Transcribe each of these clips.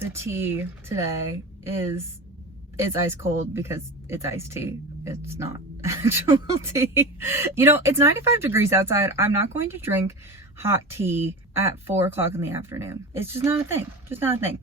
The tea today is ice cold because it's iced tea. It's not actual tea. You know, it's 95 degrees outside. I'm not going to drink hot tea at 4 o'clock in the afternoon. It's just not a thing. Just not a thing.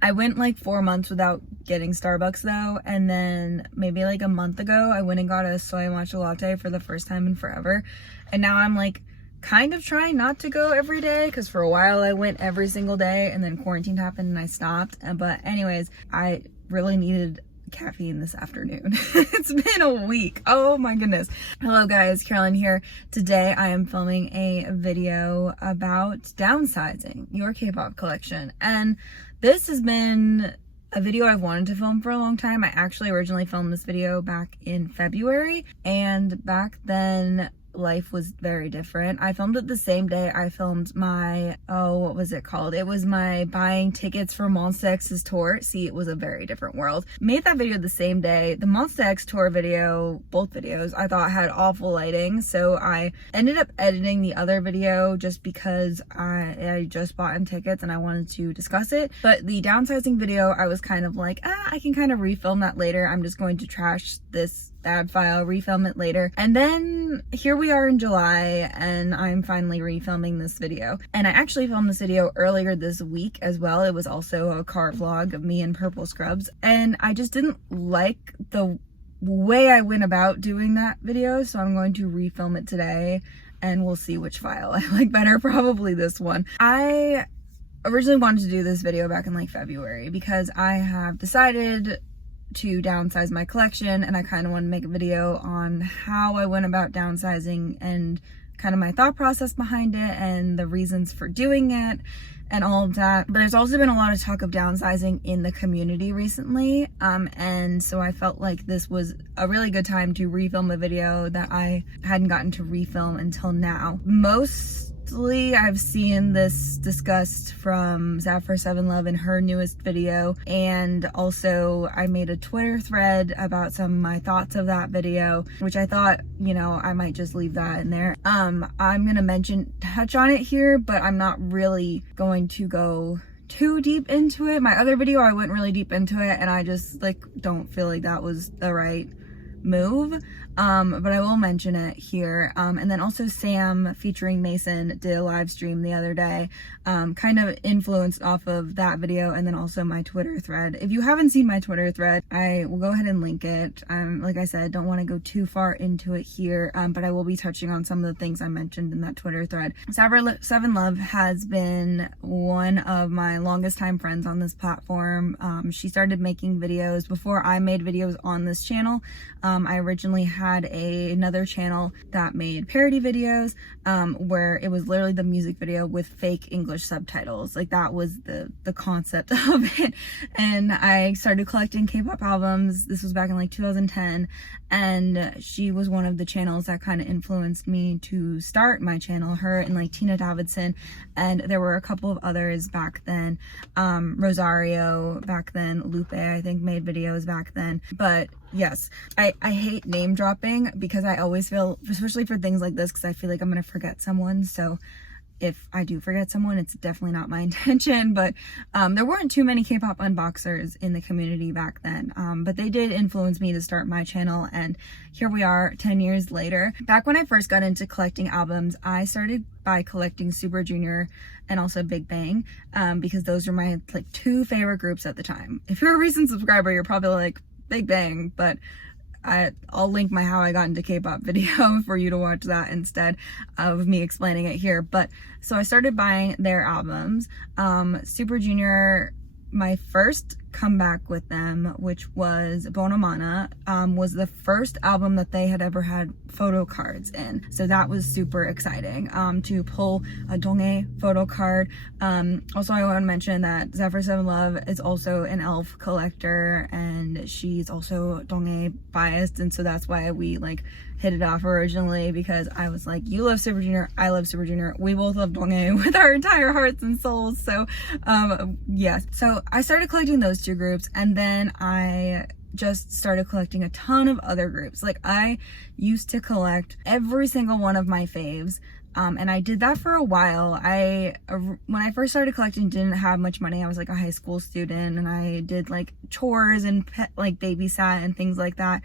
I went like 4 months without getting Starbucks though, and then maybe like a month ago I went and got a soy matcha latte for the first time in forever, and now I'm like kind of trying not to go every day, because for a while I went every single day and then quarantine happened and I stopped. But anyways, I really needed caffeine this afternoon. It's been a week. Oh my goodness. Hello guys, Carolyn here. Today I am filming a video about downsizing your K-pop collection, and this has been a video I've wanted to film for a long time. I actually originally filmed this video back in February, and back then life was very different. I filmed it the same day I filmed my, what was it called? It was my buying tickets for Monsta X's tour. See, it was a very different world. Made that video the same day. The Monsta X tour video, both videos, I thought had awful lighting, so I ended up editing the other video just because I just bought in tickets and I wanted to discuss it. But the downsizing video, I was kind of like, I can kind of refilm that later. I'm just going to trash this bad file, refilm it later. And then here we are in July, and I'm finally refilming this video. And I actually filmed this video earlier this week as well. It was also a car vlog of me in purple scrubs, and I just didn't like the way I went about doing that video, so I'm going to refilm it today, and we'll see which file I like better. Probably this one. I originally wanted to do this video back in like February because I have decided to downsize my collection, and I kind of want to make a video on how I went about downsizing and kind of my thought process behind it and the reasons for doing it and all of that. But there's also been a lot of talk of downsizing in the community recently, and so I felt like this was a really good time to refilm a video that I hadn't gotten to refilm until now. Mostly I've seen this discussed from Zafra7Love in her newest video, and also I made a Twitter thread about some of my thoughts of that video, which I thought, you know, I might just leave that in there. I'm gonna touch on it here, but I'm not really going to go too deep into it. My other video, I went really deep into it, and I just like don't feel like that was the right move, but I will mention it here. And then also Sam featuring Mason did a live stream the other day, kind of influenced off of that video, and then also my Twitter thread. If you haven't seen my Twitter thread, I will go ahead and link it. Like I said, don't want to go too far into it here, but I will be touching on some of the things I mentioned in that Twitter thread. Zafra7Love has been one of my longest time friends on this platform. She started making videos before I made videos on this channel. I originally had another channel that made parody videos, where it was literally the music video with fake English subtitles. Like, that was the concept of it. And I started collecting K-pop albums. This was back in like 2010, and she was one of the channels that kind of influenced me to start my channel. Her and like Tina Davidson, and there were a couple of others back then. Rosario back then, Lupe I think made videos back then. But yes, I hate name dropping because I always feel, especially for things like this, because I feel like I'm gonna forget someone. So if I do forget someone, it's definitely not my intention. But there weren't too many K-pop unboxers in the community back then, but they did influence me to start my channel, and here we are 10 years later. Back when I first got into collecting albums, I started by collecting Super Junior and also Big Bang, because those were my like two favorite groups at the time. If you're a recent subscriber, you're probably like, Big Bang, but I'll link my how I got into K-pop video for you to watch that instead of me explaining it here. But so I started buying their albums. Super Junior, my first comeback with them, which was Bonomana, was the first album that they had ever had photo cards in. So that was super exciting, to pull a Donghae photo card. Also, I want to mention that Zafra7Love is also an ELF collector, and she's also Donghae biased, and so that's why we like hit it off originally, because I was like, you love Super Junior, I love Super Junior, we both love Donghae with our entire hearts and souls. So yes, so I started collecting those two groups, and then I just started collecting a ton of other groups. Like, I used to collect every single one of my faves And I did that for a while. When I first started collecting, didn't have much money. I was like a high school student, and I did like chores and like babysat and things like that.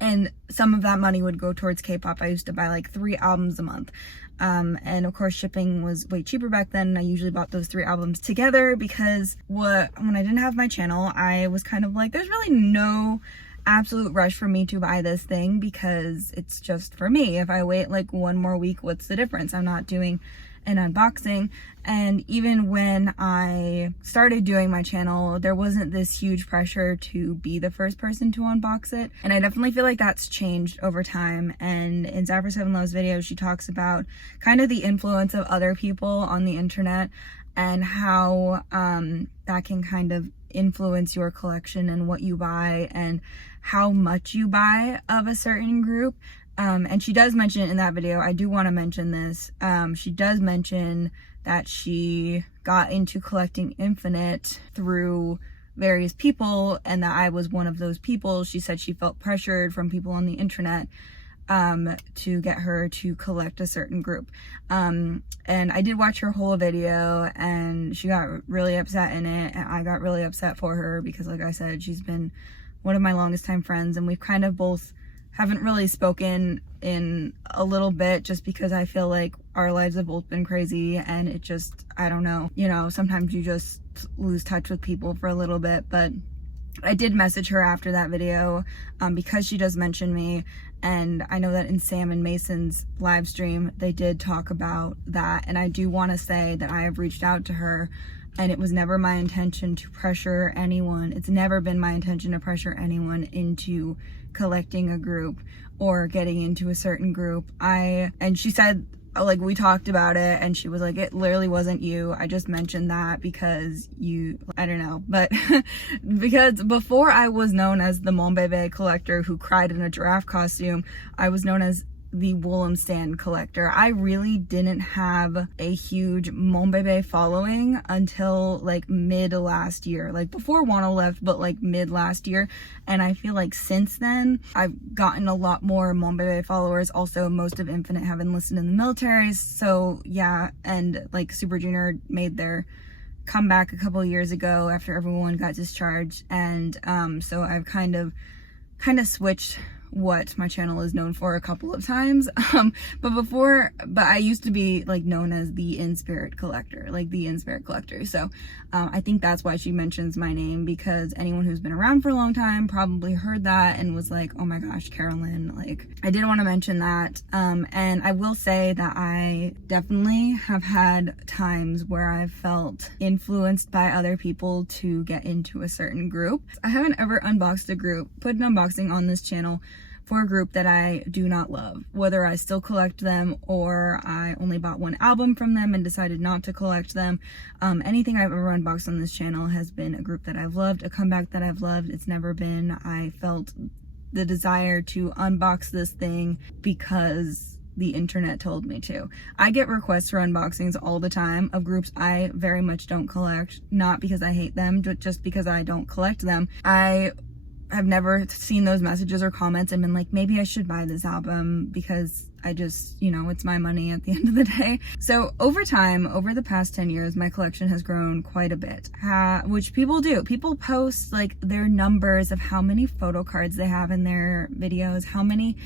And some of that money would go towards K-pop. I used to buy like 3 albums a month. And of course shipping was way cheaper back then. I usually bought those 3 albums together because when I didn't have my channel, I was kind of like, there's really no absolute rush for me to buy this thing because it's just for me. If I wait like 1 more week, what's the difference? I'm not doing an unboxing. And even when I started doing my channel, there wasn't this huge pressure to be the first person to unbox it. And I definitely feel like that's changed over time. And in Zafra 7 Love's video, she talks about kind of the influence of other people on the internet and how that can kind of influence your collection and what you buy and how much you buy of a certain group. And she does mention it in that video. I do want to mention this. She does mention that she got into collecting Infinite through various people and that I was one of those people. She said she felt pressured from people on the internet to get her to collect a certain group. And I did watch her whole video and she got really upset in it, and I got really upset for her because, like I said, she's been one of my longest time friends, and we've kind of both haven't really spoken in a little bit just because I feel like our lives have both been crazy, and it just, I don't know, you know, sometimes you just lose touch with people for a little bit. But I did message her after that video because she does mention me, and I know that in Sam and Mason's live stream they did talk about that, and I do want to say that I have reached out to her, and it was never my intention to pressure anyone. It's never been my intention to pressure anyone into collecting a group or getting into a certain group. And she said, like, we talked about it, and she was like, it literally wasn't you. I just mentioned that because I don't know, but because before I was known as the Mon Bébé collector who cried in a giraffe costume, I was known as the Woolham Stand collector. I really didn't have a huge Mon Bébé following until like mid last year, like before Wano left, but like mid last year. And I feel like since then I've gotten a lot more Mon Bébé followers. Also, most of Infinite have enlisted in the military, so yeah. And like Super Junior made their comeback a couple years ago after everyone got discharged, and so I've kind of switched what my channel is known for a couple of times. But I used to be like known as the In-Spirit collector, so I think that's why she mentions my name, because anyone who's been around for a long time probably heard that and was like, oh my gosh, Carolyn. Like, I did want to mention that. And I will say that I definitely have had times where I've felt influenced by other people to get into a certain group. I haven't ever unboxed a group, put an unboxing on this channel for a group that I do not love, whether I still collect them or I only bought 1 album from them and decided not to collect them. Anything I've ever unboxed on this channel has been a group that I've loved, a comeback that I've loved. It's never been, I felt the desire to unbox this thing because the internet told me to. I get requests for unboxings all the time of groups I very much don't collect, not because I hate them, but just because I don't collect them. I've never seen those messages or comments and been like, maybe I should buy this album because I just, you know, it's my money at the end of the day. So over time, over the past 10 years, my collection has grown quite a bit, which people do. People post like their numbers of how many photo cards they have in their videos, how many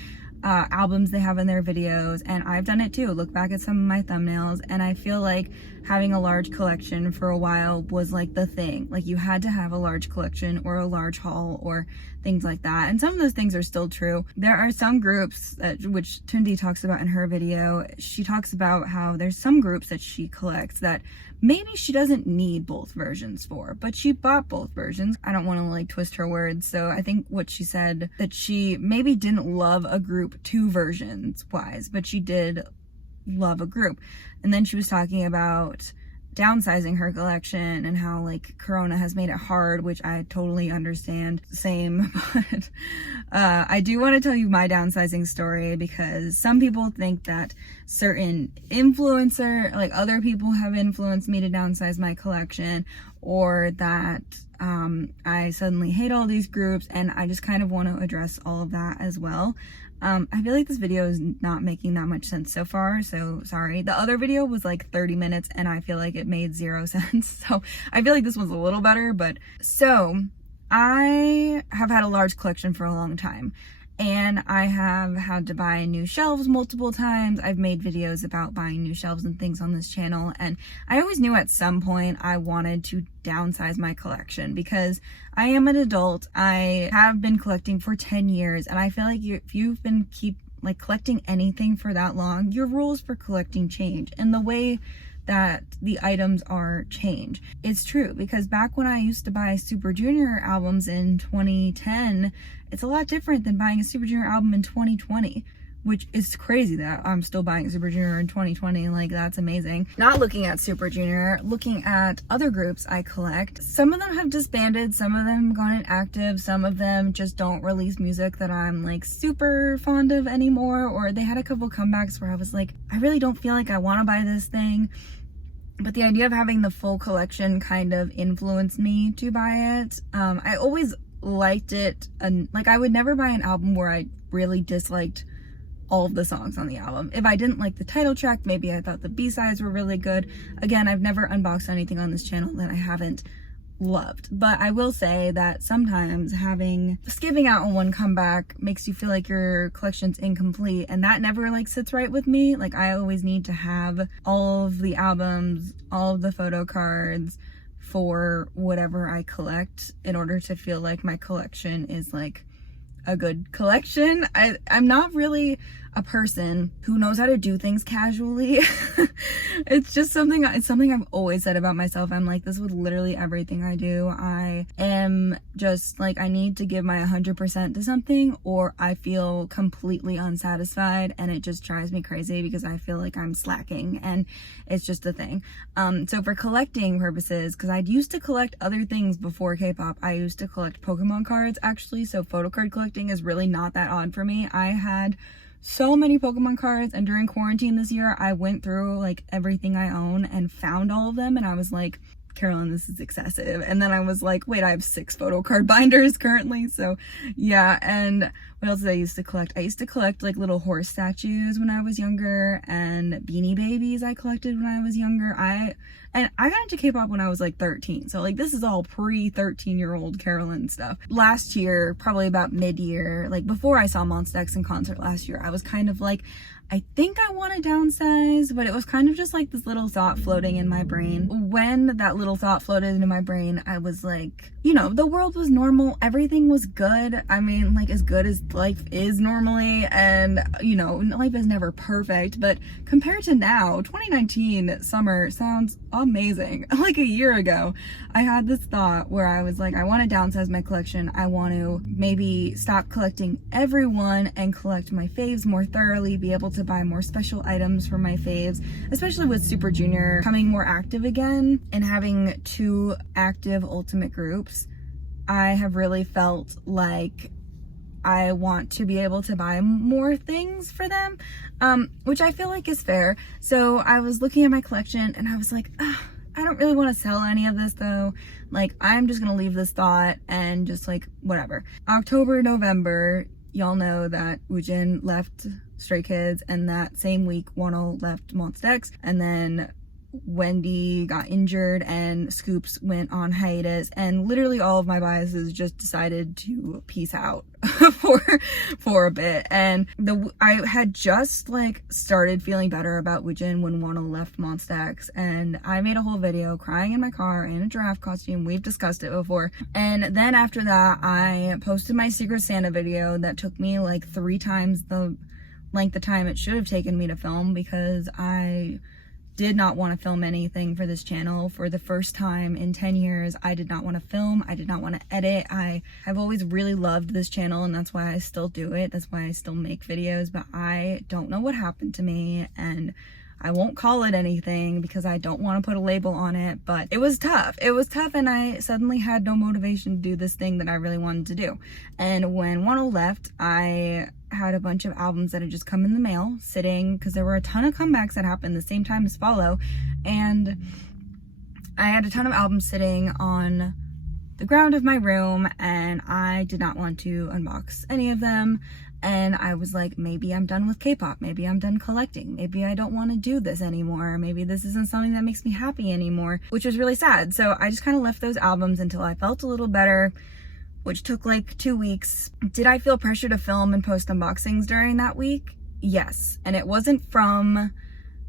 albums they have in their videos, and I've done it too. Look back at some of my thumbnails, and I feel like having a large collection for a while was like the thing. Like, you had to have a large collection or a large haul or things like that, and some of those things are still true. There are some groups which Tundi talks about in her video. She talks about how there's some groups that she collects that maybe she doesn't need both versions for, but she bought both versions. I don't want to like twist her words, so I think what she said, that she maybe didn't love a group 2 versions wise, but she did love a group. And then she was talking about downsizing her collection and how like Corona has made it hard, which I totally understand. Same. But I do want to tell you my downsizing story, because some people think that certain like other people have influenced me to downsize my collection, or that I suddenly hate all these groups, and I just kind of want to address all of that as well. I feel like this video is not making that much sense so far, so sorry. The other video was like 30 minutes and I feel like it made 0 sense. So I feel like this one's a little better, but so I have had a large collection for a long time. And I have had to buy new shelves multiple times. I've made videos about buying new shelves and things on this channel. And I always knew at some point I wanted to downsize my collection because I am an adult. I have been collecting for 10 years. And I feel like if you've been collecting anything for that long, your rules for collecting change. And the way that the items are change. It's true because back when I used to buy Super Junior albums in 2010, it's a lot different than buying a Super Junior album in 2020, which is crazy that I'm still buying Super Junior in 2020. Like, that's amazing. Not looking at Super Junior, looking at other groups I collect. Some of them have disbanded, some of them have gone inactive, some of them just don't release music that I'm like super fond of anymore, or they had a couple comebacks where I was like, I really don't feel like I want to buy this thing. But the idea of having the full collection kind of influenced me to buy it. I always liked it, and like I would never buy an album where I really disliked all of the songs on the album. If I didn't like the title track, maybe I thought the B-sides were really good. Again, I've never unboxed anything on this channel that I haven't loved. But I will say that sometimes skipping out on one comeback makes you feel like your collection's incomplete, and that never like sits right with me. Like, I always need to have all of the albums, all of the photo cards for whatever I collect in order to feel like my collection is like a good collection. I'm not really a person who knows how to do things casually. It's something I've always said about myself. I'm like this with literally everything I do. I am just like, I need to give my 100% to something or I feel completely unsatisfied, and it just drives me crazy because I feel like I'm slacking, and it's just a thing. So for collecting purposes, because I used to collect other things before K-pop, I used to collect Pokemon cards actually, so photo card collecting is really not that odd for me. I had so many Pokemon cards, and during quarantine this year I went through like everything I own and found all of them, and I was like, Carolyn, this is excessive. And then I was like, wait, I have 6 photo card binders currently. So yeah. And what else did I used to collect? I used to collect like little horse statues when I was younger, and Beanie Babies I collected when I was younger. I got into K-pop when I was like 13. So like this is all pre-13-year-old Carolyn stuff. Last year, probably about mid-year, like before I saw Monsta X in concert last year, I was kind of like, I think I want to downsize, but it was kind of just like this little thought floating in my brain. When that little thought floated into my brain, I was like, you know, the world was normal. Everything was good. I mean, like as good as life is normally. And, you know, life is never perfect, but compared to now, 2019 summer sounds amazing. Like a year ago, I had this thought where I was like, I want to downsize my collection. I want to maybe stop collecting everyone and collect my faves more thoroughly, be able to buy more special items for my faves, especially with Super Junior becoming more active again and having 2 active ultimate groups. I have really felt like I want to be able to buy more things for them, which I feel like is fair. So I was looking at my collection and I was like, I don't really want to sell any of this though. Like, I'm just gonna leave this thought and just like whatever. October, November, y'all know that Woojin left Stray Kids, and that same week Wonho left Monsta X, and then Wendy got injured and Scoops went on hiatus, and literally all of my biases just decided to peace out for a bit. And I had just like started feeling better about Woojin when Wonho left Monsta X, and I made a whole video crying in my car in a giraffe costume. We've discussed it before. And then after that, I posted my Secret Santa video that took me like 3 times the length of time it should have taken me to film, because I did not want to film anything for this channel. For the first time in 10 years, I did not want to film. I did not want to edit. I have always really loved this channel, and that's why I still do it. That's why I still make videos, but I don't know what happened to me, and I won't call it anything because I don't want to put a label on it, but it was tough. It was tough, and I suddenly had no motivation to do this thing that I really wanted to do. And when Wonho left, I had a bunch of albums that had just come in the mail sitting, because there were a ton of comebacks that happened the same time as Follow, and I had a ton of albums sitting on the ground of my room, and I did not want to unbox any of them. And I was like, maybe I'm done with K-pop. Maybe I'm done collecting. Maybe I don't want to do this anymore. Maybe this isn't something that makes me happy anymore, which was really sad. So I just kind of left those albums until I felt a little better, which took like 2 weeks. Did I feel pressure to film and post unboxings during that week? Yes. And it wasn't from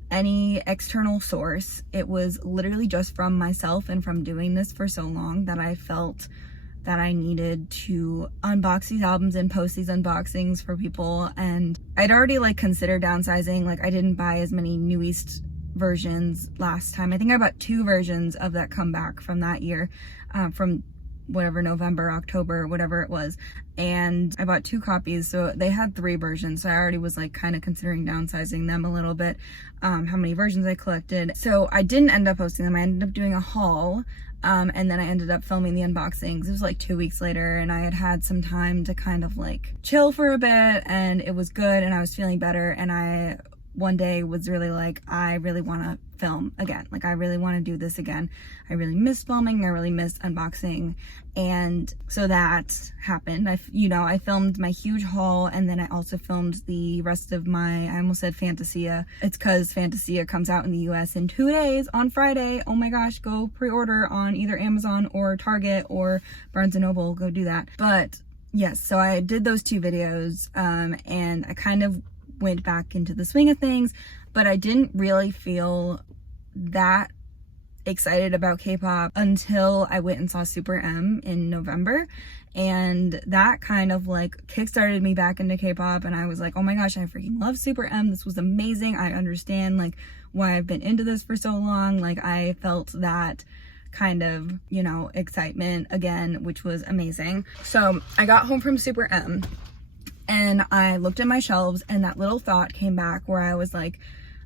any external source. It was literally just from myself and from doing this for so long that I felt that I needed to unbox these albums and post these unboxings for people. And I'd already like considered downsizing. Like I didn't buy as many New East versions last time. I think I bought 2 versions of that comeback from that year, from whatever, November, October, whatever it was. And I bought 2 copies, so they had 3 versions. So I already was like kind of considering downsizing them a little bit, how many versions I collected. So I didn't end up posting them. I ended up doing a haul. And then I ended up filming the unboxings. It was like 2 weeks later, and I had had some time to kind of like chill for a bit, and it was good, and I was feeling better. And I one day was really like, I really want to film again. Like I really want to do this again. I really miss filming. I really miss unboxing. And so that happened. I filmed my huge haul, and then I also filmed the rest of my, I almost said Fantasia. It's because Fantasia comes out in the US in 2 days on Friday. Oh my gosh, go pre-order on either Amazon or Target or Barnes & Noble. Go do that. But yes, so I did those 2 videos, and I kind of went back into the swing of things, but I didn't really feel that excited about K-pop until I went and saw Super M in November, and that kind of like kickstarted me back into K-pop. And I was like, oh my gosh, I freaking love Super M. This was amazing. I understand like why I've been into this for so long. Like I felt that kind of, you know, excitement again, which was amazing. So I got home from Super M and I looked at my shelves, and that little thought came back where I was like,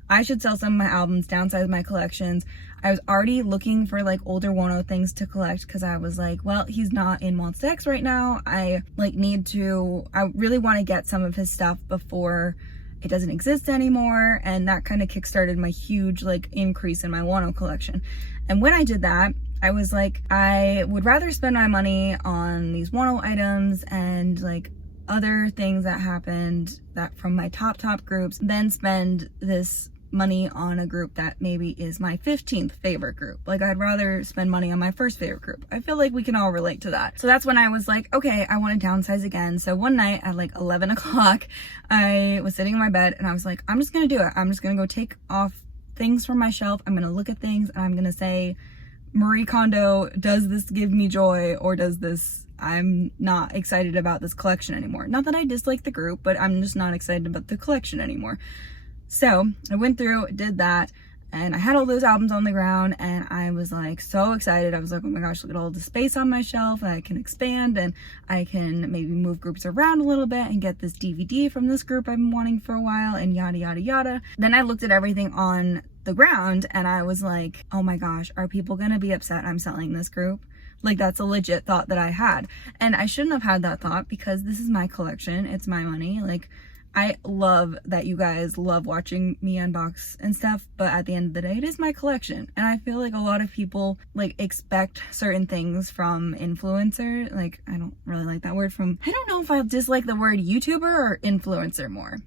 I should sell some of my albums, downsize my collections. I was already looking for like older Wono things to collect, because I was like, well, he's not in Monsta X right now. I really want to get some of his stuff before it doesn't exist anymore. And that kind of kickstarted my huge like increase in my Wono collection. And when I did that, I was like, I would rather spend my money on these Wono items and like other things that happened that from my top groups, then spend this money on a group that maybe is my 15th favorite group. Like I'd rather spend money on my first favorite group. I feel like we can all relate to that. So that's when I was like, okay, I want to downsize again. So one night at like 11 o'clock, I was sitting in my bed and I was like, I'm just going to do it. I'm just going to go take off things from my shelf. I'm going to look at things and I'm going to say, Marie Kondo, does this give me joy, or does this, I'm not excited about this collection anymore. Not that I dislike the group, but I'm just not excited about the collection anymore. So I went through, did that, and I had all those albums on the ground, and I was like so excited. I was like, oh my gosh, look at all the space on my shelf. I can expand, and I can maybe move groups around a little bit and get this DVD from this group I've been wanting for a while, and yada yada yada. Then I looked at everything on the ground and I was like, oh my gosh, are people gonna be upset I'm selling this group? Like that's a legit thought that I had. And I shouldn't have had that thought, because this is my collection, it's my money. Like I love that you guys love watching me unbox and stuff, but at the end of the day, it is my collection. And I feel like a lot of people like expect certain things from influencer. Like I don't really like that word I don't know if I dislike the word YouTuber or influencer more.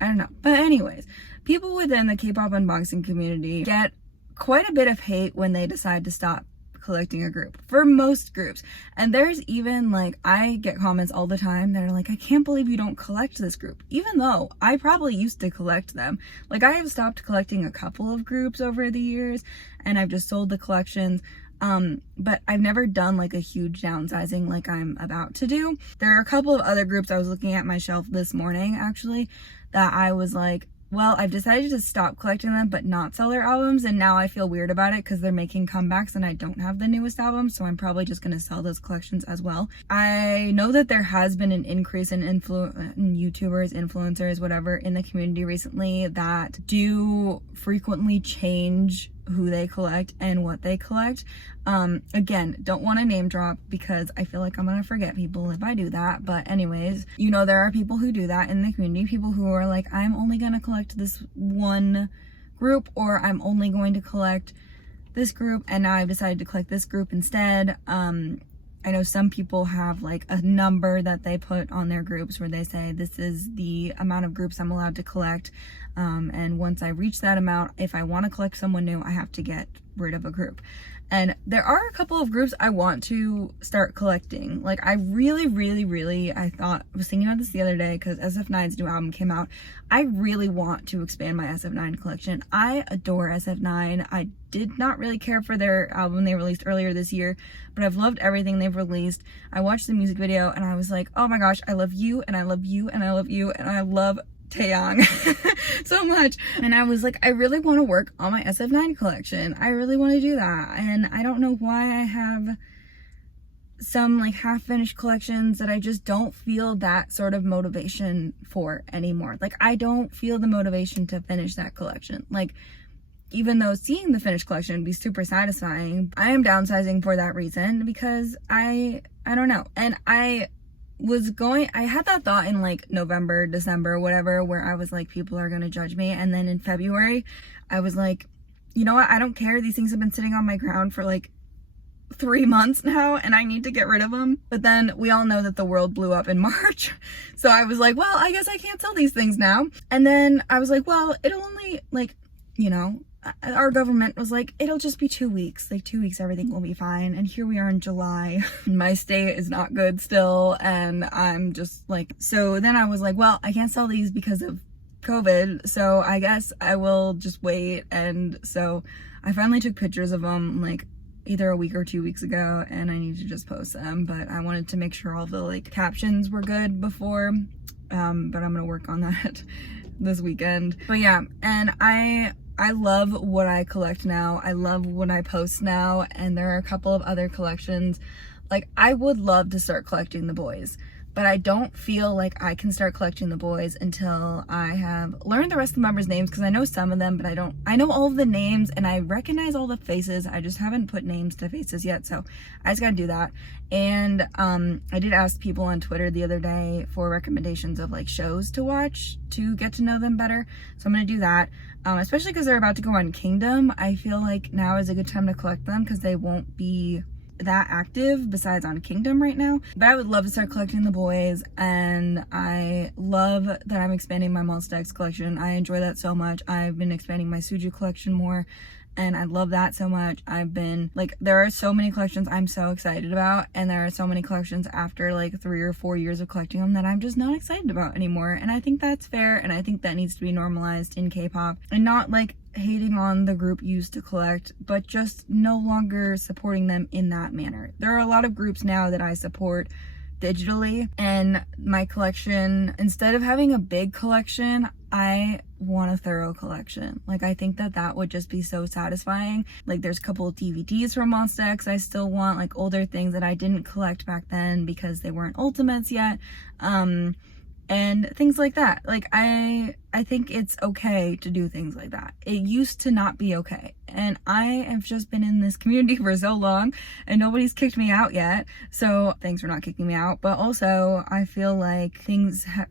I don't know. But anyways, people within the K-pop unboxing community get quite a bit of hate when they decide to stop collecting a group, for most groups. And there's even like, I get comments all the time that are like, I can't believe you don't collect this group, even though I probably used to collect them. Like I have stopped collecting a couple of groups over the years, and I've just sold the collections. But I've never done like a huge downsizing like I'm about to do. There are a couple of other groups I was looking at my shelf this morning actually that I was like, well, I've decided to stop collecting them but not sell their albums, and now I feel weird about it because they're making comebacks and I don't have the newest album, so I'm probably just going to sell those collections as well. I know that there has been an increase in YouTubers, influencers, whatever, in the community recently that do frequently change who they collect and what they collect. Again, don't want to name drop because I feel like I'm gonna forget people if I do that, but anyways, you know, there are people who do that in the community, people who are like, I'm only gonna collect this one group, or I'm only going to collect this group, and now I've decided to collect this group instead. I know some people have like a number that they put on their groups where they say this is the amount of groups I'm allowed to collect, and once I reach that amount, if I want to collect someone new, I have to get rid of a group. And there are a couple of groups I want to start collecting. Like I really I was thinking about this the other day because SF9's new album came out. I really want to expand my SF9 collection. I adore SF9. I did not really care for their album they released earlier this year, but I've loved everything they've released. I watched the music video and I was like, oh my gosh, I love you and I love you and I love you and I love Taeyang so much. And I was like, I really want to work on my SF9 collection. I really want to do that. And I don't know why I have some like half-finished collections that I just don't feel that sort of motivation for anymore. Like I don't feel the motivation to finish that collection. Like even though seeing the finished collection would be super satisfying, I am downsizing for that reason because I don't know. And I had that thought in like November, December, whatever, where I was like, people are gonna judge me. And then in February, I was like, you know what? I don't care. These things have been sitting on my ground for like 3 months now and I need to get rid of them. But then we all know that the world blew up in March. So I was like, well, I guess I can't sell these things now. And then I was like, well, it'll only like, you know, our government was like, it'll just be 2 weeks, like 2 weeks, everything will be fine. And here we are in July. My state is not good still. And I'm just like, so then I was like, well, I can't sell these because of COVID. So I guess I will just wait. And so I finally took pictures of them like either a week or 2 weeks ago and I need to just post them. But I wanted to make sure all the like captions were good before, but I'm gonna work on that this weekend. But yeah, and I love what I collect now. I love what I post now. And there are a couple of other collections. Like I would love to start collecting the boys, but I don't feel like I can start collecting the boys until I have learned the rest of the members' names, because I know some of them, but I know all of the names and I recognize all the faces. I just haven't put names to faces yet. So I just gotta do that. And I did ask people on Twitter the other day for recommendations of like shows to watch to get to know them better. So I'm gonna do that, especially because they're about to go on Kingdom. I feel like now is a good time to collect them because they won't be that active besides on Kingdom right now. But I would love to start collecting the boys, and I love that I'm expanding my Monsta X collection. I enjoy that so much. I've been expanding my Suju collection more, and I love that so much. I've been like, there are so many collections I'm so excited about, and there are so many collections after like 3 or 4 years of collecting them that I'm just not excited about anymore. And I think that's fair, and I think that needs to be normalized in K-pop, and not like hating on the group you used to collect, but just no longer supporting them in that manner. There are a lot of groups now that I support digitally, and my collection, instead of having a big collection, I want a thorough collection. Like I think that that would just be so satisfying. Like there's a couple of DVDs from Monsta X I still want, like older things that I didn't collect back then because they weren't ultimates yet, and things like that. Like I think it's okay to do things like that. It used to not be okay, and I have just been in this community for so long and nobody's kicked me out yet, so thanks for not kicking me out. But also I feel like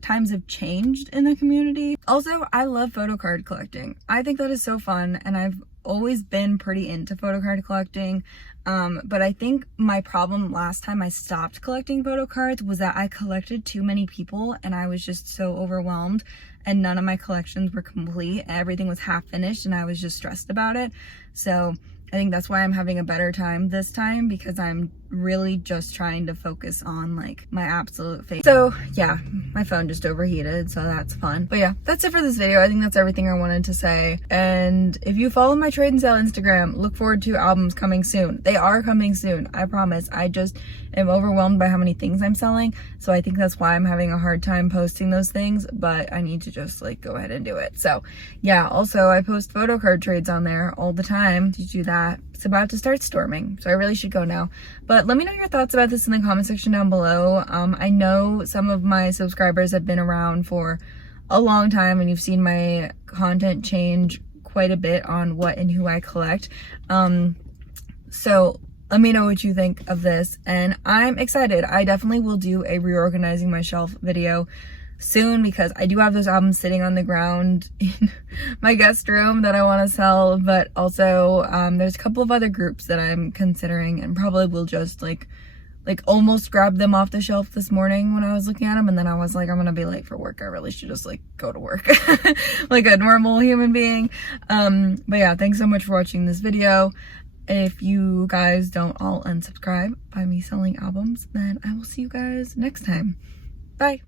times have changed in the community. Also, I love photo card collecting. I think that is so fun, and I've always been pretty into photo card collecting. But I think my problem last time I stopped collecting photo cards was that I collected too many people and I was just so overwhelmed, and none of my collections were complete. Everything was half finished and I was just stressed about it. So I think that's why I'm having a better time this time, because I'm really just trying to focus on like my absolute favorite. So yeah, my phone just overheated, so that's fun. But yeah, that's it for this video. I think that's everything I wanted to say. And if you follow my trade and sale Instagram, look forward to albums coming soon. They are coming soon, I promise. I just am overwhelmed by how many things I'm selling, so I think that's why I'm having a hard time posting those things, but I need to just like go ahead and do it. So yeah, also I post photo card trades on there all the time. To do that, it's about to start storming, so I really should go now. But let me know your thoughts about this in the comment section down below. I know some of my subscribers have been around for a long time and you've seen my content change quite a bit on what and who I collect. So let me know what you think of this, and I'm excited. I definitely will do a reorganizing my shelf video soon, because I do have those albums sitting on the ground in my guest room that I want to sell. But also there's a couple of other groups that I'm considering and probably will just like like almost grabbed them off the shelf this morning when I was looking at them, and then I was like, I'm gonna be late for work. I really should just like go to work like a normal human being. But yeah, thanks so much for watching this video. If you guys don't all unsubscribe by me selling albums, then I will see you guys next time. Bye.